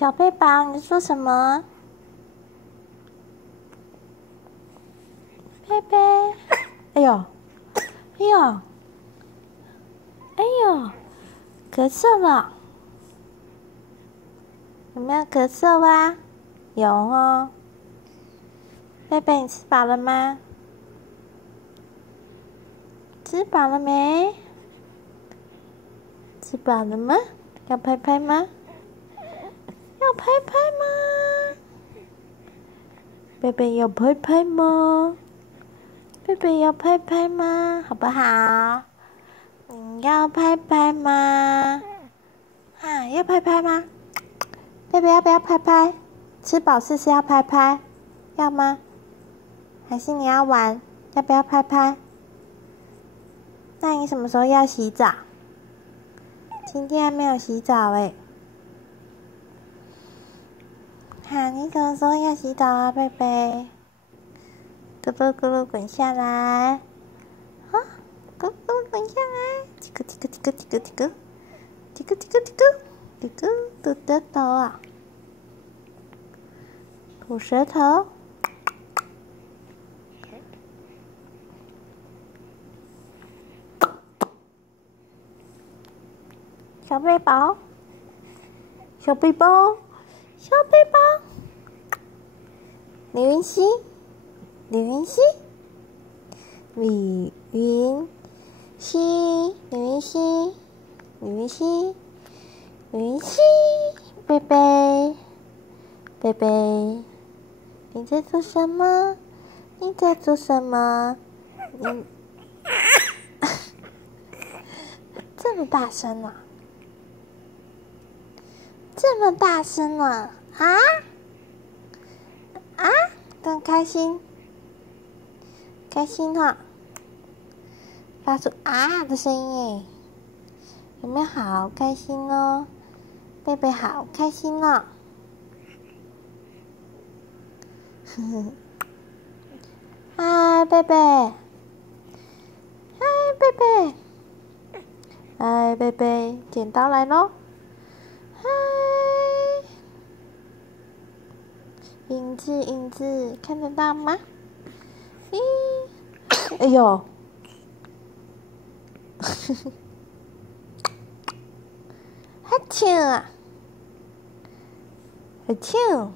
小贝宝，你在说什么？贝贝，哎呦，哎呦，哎呦，咳嗽了，有没有咳嗽啊？有哦。贝贝，你吃饱了吗？吃饱了没？吃饱了吗？要拍拍吗？要拍拍吗？贝贝要拍拍吗？贝贝要拍拍吗？好不好？你要拍拍吗？啊，要拍拍吗？贝贝要不要拍拍？吃饱是要拍拍，要吗？还是你要玩？要不要拍拍？那你什么时候要洗澡？今天还没有洗澡哎。你什么时候要洗澡啊，贝贝？咕噜咕噜滚下来，咕噜滚下来，叽咕叽咕叽咕叽咕叽咕，叽咕叽咕叽咕，叽咕吐舌头啊，吐舌头。小背包，小背包，小背包。李云熙，李云熙，李云熙，李云熙，李云熙，李云熙，贝贝，贝贝，你在做什么？你在做什么？你这么大声啊！这么大声啊！真开心，开心哈！发出啊的声音耶，有没有好开心哦？贝贝好开心哦！嗨，贝贝！嗨，贝贝！嗨，贝贝！剪刀来咯！嗨！影子，影子，看得到吗？哎呦！哈啾啊！哈啾！